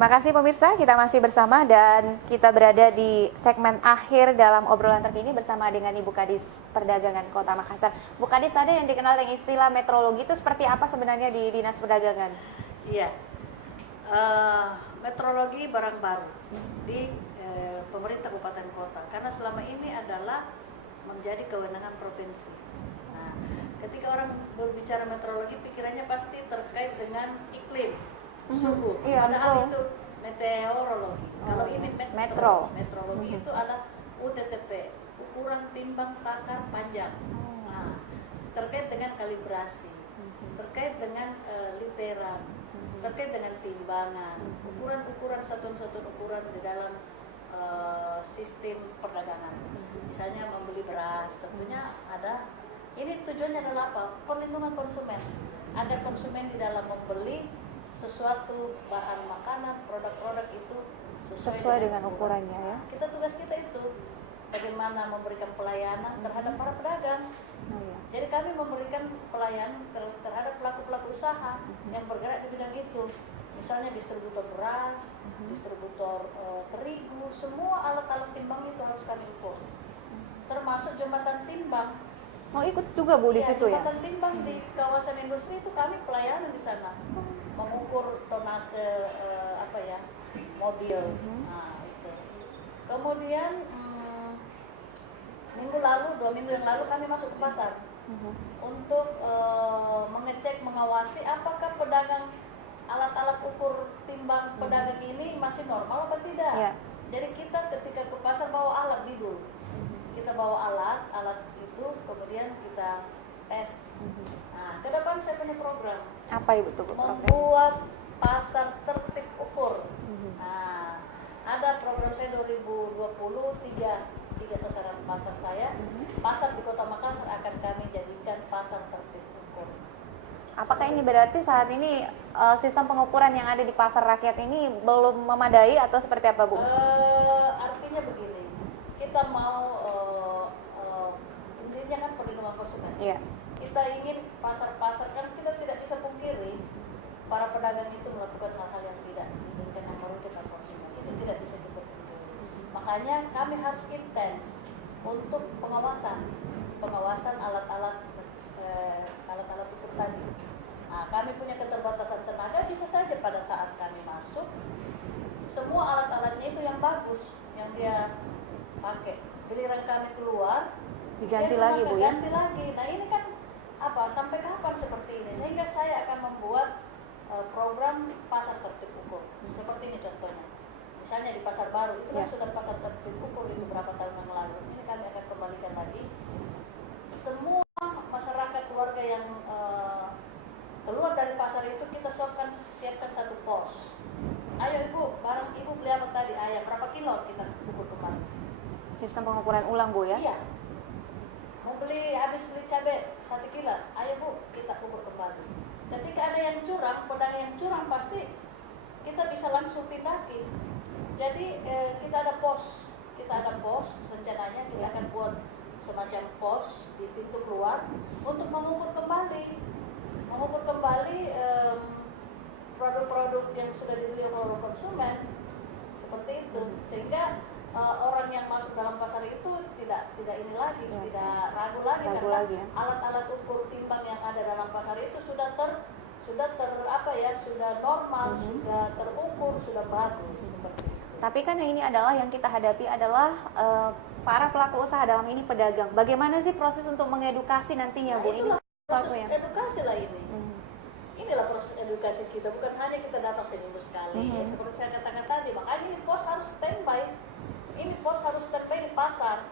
Terima kasih pemirsa, kita masih bersama dan kita berada di segmen akhir dalam obrolan terkini bersama dengan Ibu Kadis Perdagangan Kota Makassar. Bu Kadis, ada yang dikenal dengan istilah metrologi, itu seperti apa sebenarnya di Dinas Perdagangan? Iya, metrologi barang baru di pemerintah kabupaten kota, karena selama ini adalah menjadi kewenangan provinsi. Nah, ketika orang berbicara metrologi, pikirannya pasti terkait dengan iklim, suhu, padahal itu meteorologi. Kalau ini metrologi itu adalah UTTP, ukuran timbang takar panjang. Nah, terkait dengan kalibrasi, terkait dengan literan, terkait dengan timbangan, ukuran-ukuran satuan-satuan ukuran di dalam sistem perdagangan. Misalnya membeli beras, tentunya ada. Ini tujuannya adalah apa? Perlindungan konsumen, agar konsumen di dalam membeli sesuatu bahan makanan, produk-produk itu sesuai dengan ukurannya ya. Tugas kita itu bagaimana memberikan pelayanan terhadap para pedagang. Jadi kami memberikan pelayanan terhadap pelaku-pelaku usaha yang bergerak di bidang itu. Misalnya distributor beras, distributor terigu, semua alat-alat timbang itu harus kami ukur. Termasuk jembatan timbang. Mau ikut juga Bu di situ ya? Jembatan timbang di kawasan industri itu kami pelayanan di sana. Mengukur tonase mobil. Nah, itu. Kemudian dua minggu yang lalu kami masuk ke pasar untuk mengecek, mengawasi apakah pedagang alat-alat ukur timbang pedagang ini masih normal apa tidak. Jadi kita ketika ke pasar bawa alat bidul, kita bawa alat itu kemudian kita tes. Nah, ke depan saya punya program. Apa Ibu tuh program? Membuat pasar tertib ukur. Nah, ada program saya 2020 tiga sasaran pasar saya. Pasar di Kota Makassar akan kami jadikan pasar tertib ukur. Apakah ini berarti saat ini sistem pengukuran yang ada di pasar rakyat ini belum memadai atau seperti apa Bu? Artinya begini, kita mau intinya kan perlindungan konsumen. Kita ingin pasar-pasar, kan kita tidak bisa pungkiri para pedagang itu melakukan hal-hal yang tidak diinginkan yang merugikan konsumen. Itu tidak bisa kita pungkiri. Makanya kami harus intens untuk pengawasan alat-alat ukur tadi. Nah, kami punya keterbatasan tenaga, bisa saja pada saat kami masuk semua alat-alatnya itu yang bagus yang dia pakai. Giliran kami keluar diganti lagi Bu ya? Ganti lagi. Nah, ini kan sampai kapan seperti ini? Sehingga saya akan membuat program pasar tertib ukur. Seperti ini contohnya. Misalnya di Pasar Baru itu kan sudah pasar tertib ukur itu beberapa tahun yang lalu. Ini kami akan kembalikan lagi. Semua masyarakat keluarga yang keluar dari pasar itu kita siapkan satu pos. Ayo Ibu, barang Ibu beli apa tadi? Ayam berapa kilo kita ukur kembali. Sistem pengukuran ulang Bu ya? Iya. Mau habis beli cabai 1 kilo, ayo Bu kita ukur kembali. Ketika ada yang curang, pedagang yang curang pasti kita bisa langsung tindakin. Jadi kita ada pos rencananya kita akan buat semacam pos di pintu keluar untuk mengukur kembali produk-produk yang sudah dibeli oleh konsumen seperti itu, sehingga orang yang masuk dalam pasar itu tidak ini lagi, tidak ragu lagi karena alat-alat ukur timbang yang ada dalam pasar itu sudah normal, sudah terukur, sudah bagus seperti itu. Tapi kan ini adalah yang kita hadapi adalah para pelaku usaha, dalam ini pedagang. Bagaimana sih proses untuk mengedukasi nantinya Bu? Itulah proses edukasi lah ini. Inilah proses edukasi kita, bukan hanya kita datang seminggu sekali. Seperti saya katakan tadi, makanya ini pos harus standby. Ini pos harus standby di pasar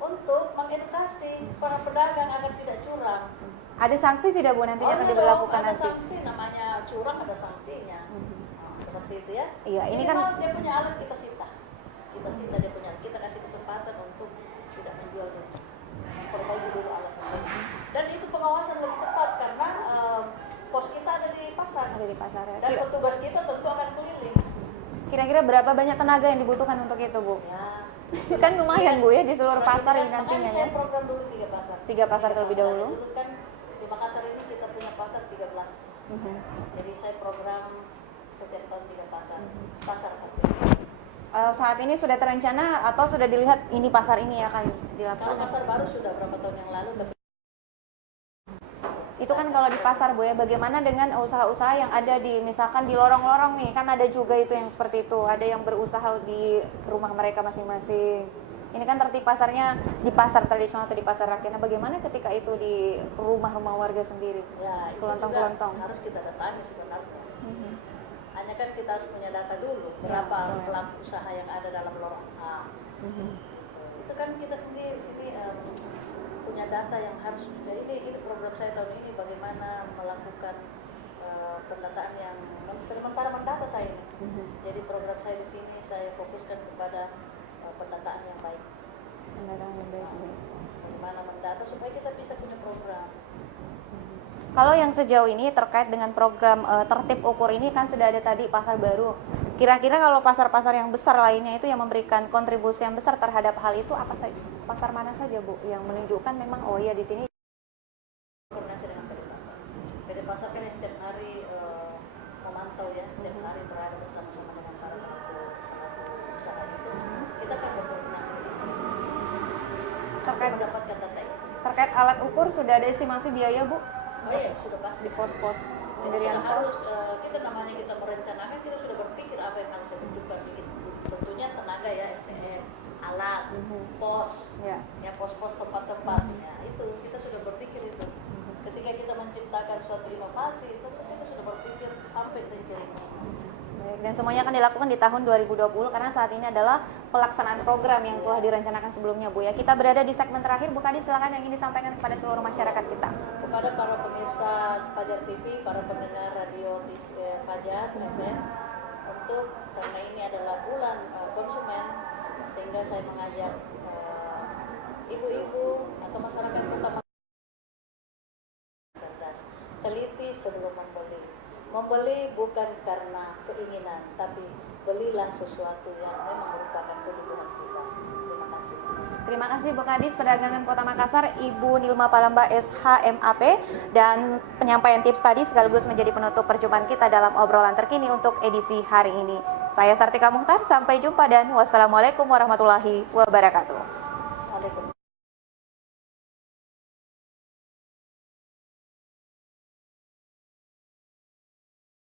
untuk mengedukasi para pedagang agar tidak curang. Ada sanksi tidak Bu nantinya akan diberlakukan nanti? Ada sanksi, namanya curang ada sanksinya. Seperti itu ya. Iya, ini kan dia punya alat kita sita dia punya, kita kasih kesempatan untuk tidak menjual dulu. Perbaiki dulu alat. Dan itu pengawasan lebih ketat karena pos kita ada di pasar. Ya. Dan petugas kita tentu akan keliling. Kira-kira berapa banyak tenaga yang dibutuhkan untuk itu Bu? Ya. Kan lumayan Bu ya di seluruh pasar ini nantinya. Saya program dulu 3 pasar. 3 pasar terlebih dahulu. Dulu kan di Makassar ini kita punya pasar 13. Jadi saya program setiap tahun 3 pasar. saat ini sudah terencana atau sudah dilihat ini pasar ini akan Kalau dilakukan? pasar baru sudah berapa tahun yang lalu, tapi Itu kan kalau di pasar Bu ya, bagaimana dengan usaha-usaha yang ada di misalkan di lorong-lorong nih, kan ada juga itu yang seperti itu, ada yang berusaha di rumah mereka masing-masing. Ini kan tertib pasarnya di pasar tradisional atau di pasar rakyat. Nah, bagaimana ketika itu di rumah-rumah warga sendiri? ya itu Kelontong-kelontong. juga harus kita datangi sebenarnya. Mhm. Hanya kan kita harus punya data dulu Ya, berapa betul. pelaku usaha yang ada dalam lorong A. Mhm. Itu kan kita sendiri sini punya data yang harus, jadi ini program saya tahun ini bagaimana melakukan pendataan yang sementara mendata saya ini. Mhm. Jadi program saya di sini saya fokuskan kepada pendataan yang baik. Pendataan yang baik, baik. Bagaimana mendata supaya kita bisa punya program. Kalau yang sejauh ini terkait dengan program tertib ukur ini kan sudah ada tadi pasar baru. Kira-kira kalau pasar-pasar yang besar lainnya itu yang memberikan kontribusi yang besar terhadap hal itu apa saja? Pasar mana saja Bu yang menunjukkan memang oh iya di sini Koordinasi dengan PD Pasar. PD Pasar kan yang tiap hari memantau ya, tiap hari berada bersama-sama dengan para pelaku usaha itu. Kita kan berkoordinasi dengan mereka. terkait Mendapatkan data itu. terkait alat ukur sudah ada estimasi biaya Bu Oh iya, sudah pasti. di pos-pos Jadi pendirian sudah harus pos. kita namanya kita merencanakan, kita sudah berpikir apa yang harus dibutuhkan. Tentunya tenaga ya, SDM, alat, Mhm. pos, Ya. ya pos-pos tempat-tempat. Ya itu kita sudah berpikir itu. Ketika kita menciptakan suatu inovasi, tentu kita sudah berpikir sampai rinci-rinci. Baik, dan semuanya akan dilakukan di tahun 2020 karena saat ini adalah pelaksanaan program yang telah direncanakan sebelumnya Bu ya. Kita berada di segmen terakhir, Bu Kadis silakan yang ingin disampaikan kepada seluruh masyarakat kita. Kepada para pemirsa Fajar TV, para pendengar radio TV Fajar FM, untuk karena ini adalah bulan konsumen, sehingga saya mengajak ibu-ibu atau masyarakat kota cerdas, teliti sebelum membeli. Membeli bukan karena keinginan, tapi belilah sesuatu yang memang merupakan kebutuhan kita. Terima kasih. Terima kasih Bu Kadis Perdagangan Kota Makassar, Ibu Nilma Palamba SHMAP, dan penyampaian tips tadi sekaligus menjadi penutup perjumpaan kita dalam obrolan terkini untuk edisi hari ini. Saya Sartika Muhtar, sampai jumpa dan wassalamualaikum warahmatullahi wabarakatuh.